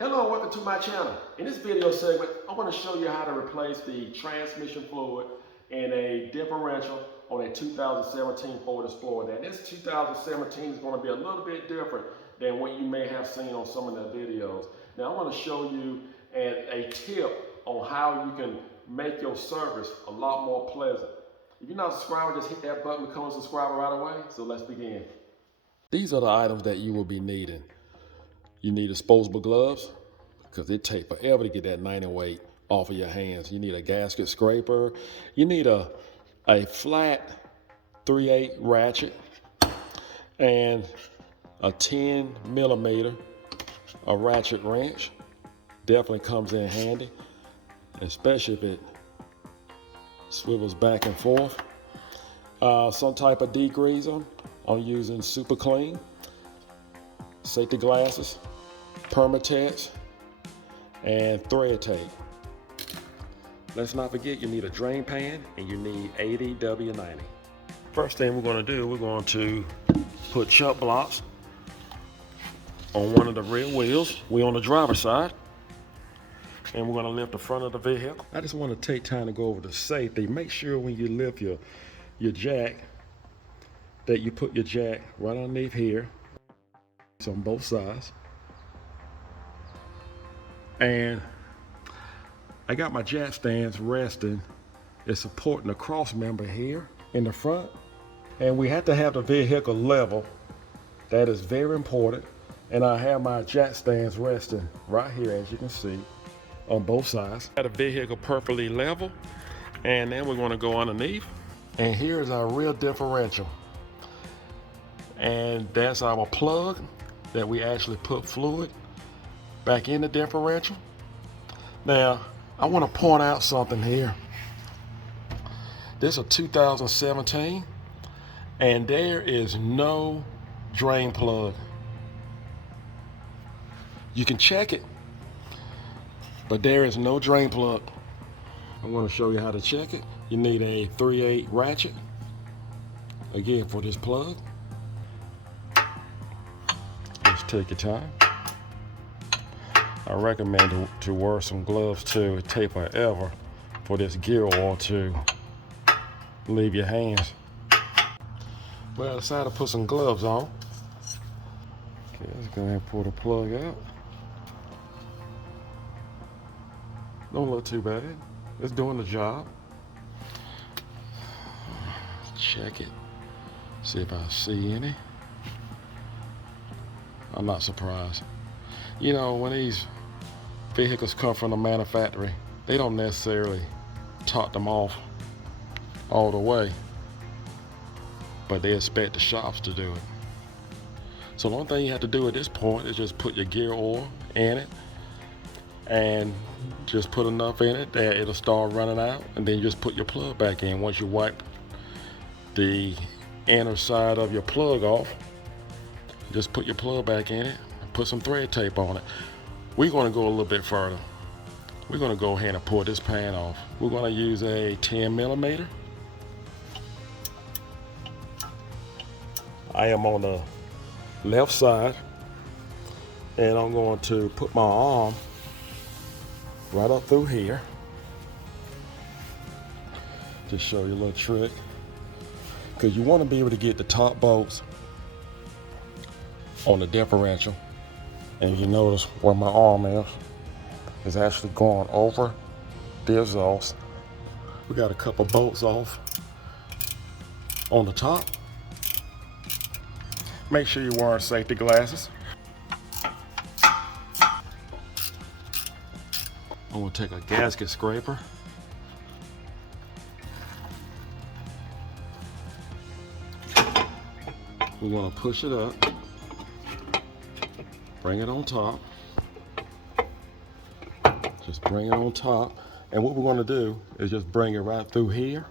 Hello and welcome to my channel. In this video segment, I want to show you how to replace the transmission fluid in a differential on a 2017 Ford Explorer. Now this 2017 is going to be a little bit different than what you may have seen on some of the videos. Now I want to show you a tip on how you can make your service a lot more pleasant. If you're not subscribed, just hit that button, become a subscriber right away. So let's begin. These are the items that you will be needing. You need disposable gloves, because it takes forever to get that 90 weight off of your hands. You need a gasket scraper. You need a flat 3/8 ratchet and a 10 millimeter ratchet wrench. Definitely comes in handy, especially if it swivels back and forth. Some type of degreaser. I'm using Super Clean. Safety glasses, Permatex, and thread tape. Let's not forget you need a drain pan and you need 80W90. First thing we're going to do, we're going to put chuck blocks on one of the rear wheels. We're on the driver's side, and we're going to lift the front of the vehicle. I just want to take time to go over the safety. Make sure when you lift your jack that you put your jack right underneath here. It's on both sides. And I got my jack stands resting. It's supporting the cross member here in the front. And we have to have the vehicle level. That is very important. And I have my jack stands resting right here, as you can see, on both sides. Got the vehicle perfectly level. And then we're going to go underneath. And here's our rear differential. And that's our plug that we actually put fluid back in the differential. Now, I want to point out something here. This is a 2017, and there is no drain plug. You can check it, but there is no drain plug. I want to show you how to check it. You need a 3/8 ratchet, again, for this plug. Just take your time. I recommend to wear some gloves too. It takes forever for this gear oil to leave your hands. Well, I decided to put some gloves on. Okay, let's go ahead and pull the plug out. Don't look too bad. It's doing the job. Check it. See if I see any. I'm not surprised. You know, when these vehicles come from the manufacturer, they don't necessarily top them off all the way, but they expect the shops to do it. So the only thing you have to do at this point is just put your gear oil in it and just put enough in it that it'll start running out, and then you just put your plug back in. Once you wipe the inner side of your plug off, just put your plug back in it and put some thread tape on it. We're going to go a little bit further. We're going to go ahead and pull this pan off. We're going to use a 10 millimeter. I am on the left side, and I'm going to put my arm right up through here. Just show you a little trick, because you want to be able to get the top bolts on the differential. And you notice where my arm is actually going over the exhaust. We got a couple bolts off on the top. Make sure you're wearing safety glasses. I'm gonna take a gasket scraper. We're gonna push it up. Bring it on top. Just bring it on top. And what we're going to do is just bring it right through here.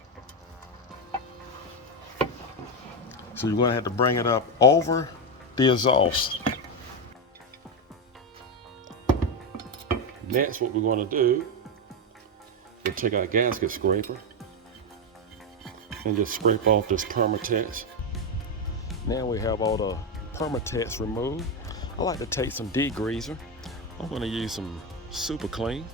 So you're going to have to bring it up over the exhaust. Next, what we're going to do is take our gasket scraper and just scrape off this Permatex. Now we have all the Permatex removed. I like to take some degreaser I'm going to use some super clean.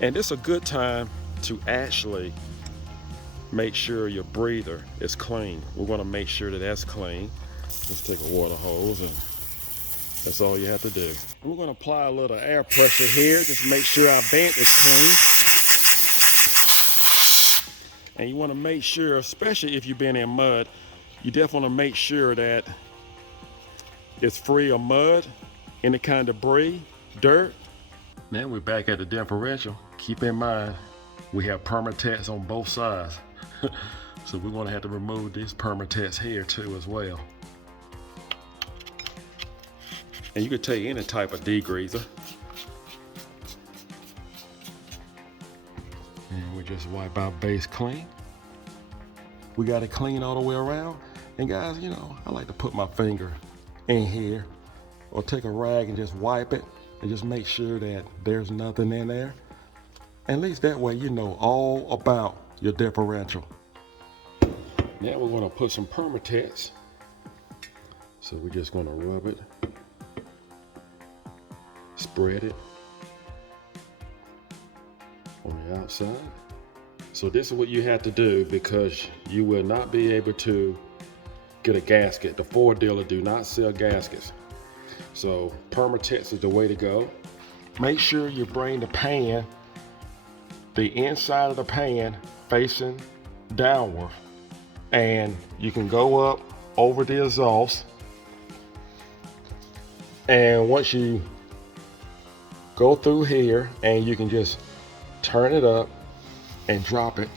And it's a good time to actually make sure your breather is clean. We're going to make sure that that's clean. Let's take a water hose, and that's all you have to do. We're going to apply a little air pressure here, just make sure our vent is clean. And you want to make sure, especially if you've been in mud, you definitely want to make sure that it's free of mud, any kind of debris, dirt. Now we're back at the differential. Keep in mind, we have permatex on both sides. So we're going to have to remove this permatex here too as well. And you could take any type of degreaser. And we just wipe our base clean. We got it clean all the way around. And guys, you know, I like to put my finger in here or take a rag and just wipe it and just make sure that there's nothing in there. At least that way you know all about your differential. Now we're going to put some permatex. So we're just going to rub it, spread it on the outside. So this is what you have to do, because you will not be able to get a gasket. The Ford dealer do not sell gaskets. So permatex is the way to go. Make sure you bring the pan, the inside of the pan facing downward, and you can go up over the exhaust. And once you go through here, and you can just turn it up and drop it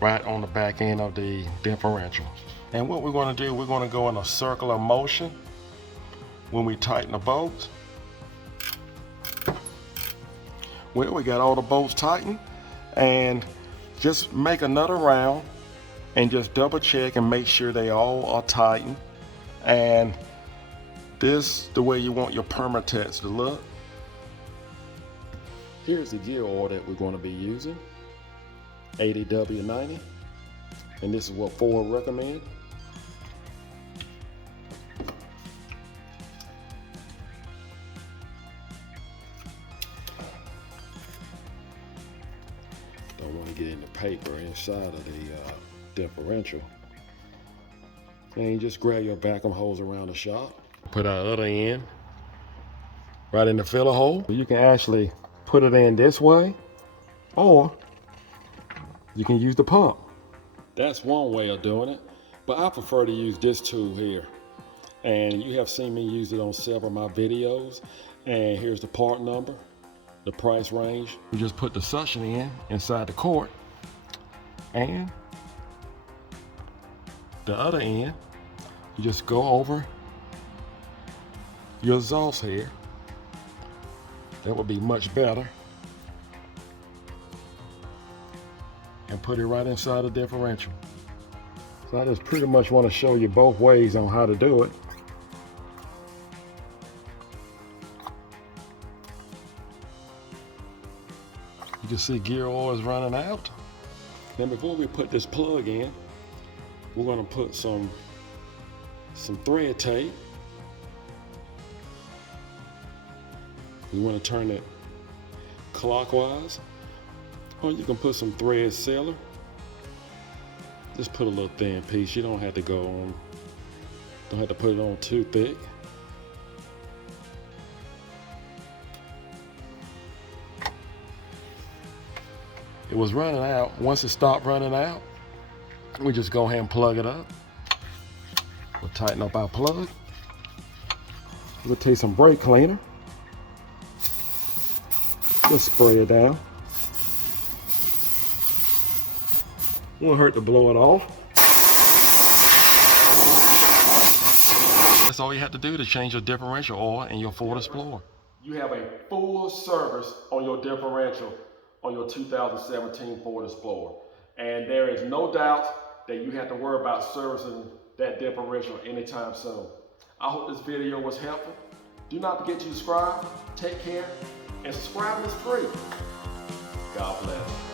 right on the back end of the differential. And what we're going to do, we're going to go in a circular motion when we tighten the bolts. Well, we got all the bolts tightened, and just make another round and just double check and make sure they all are tightened. And this the way you want your permatex to look. Here's the gear oil that we're going to be using, 80W90, and this is what Ford recommend. Don't want to get in the paper inside of the differential. And you just grab your vacuum hose around the shop. Put our other end right in the filler hole. You can actually put it in this way, or you can use the pump. That's one way of doing it, but I prefer to use this tool here. And you have seen me use it on several of my videos. And here's the part number, the price range. You just put the suction in inside the quart, and the other end, you just go over your exhaust here. That would be much better. And put it right inside the differential. So I just pretty much want to show you both ways on how to do it. You can see gear oil is running out. Now before we put this plug in, we're going to put some thread tape. You want to turn it clockwise, or you can put some thread sealer. Just put a little thin piece. You don't have to go on, don't have to put it on too thick. It was running out. Once it stopped running out, we just go ahead and plug it up. We'll tighten up our plug. We'll take some brake cleaner. Just spray it down. Won't hurt to blow it off. That's all you have to do to change your differential oil in your Ford Explorer. You have a full service on your differential on your 2017 Ford Explorer. And there is no doubt that you have to worry about servicing that differential anytime soon. I hope this video was helpful. Do not forget to subscribe. Take care. And subscribing is free. God bless.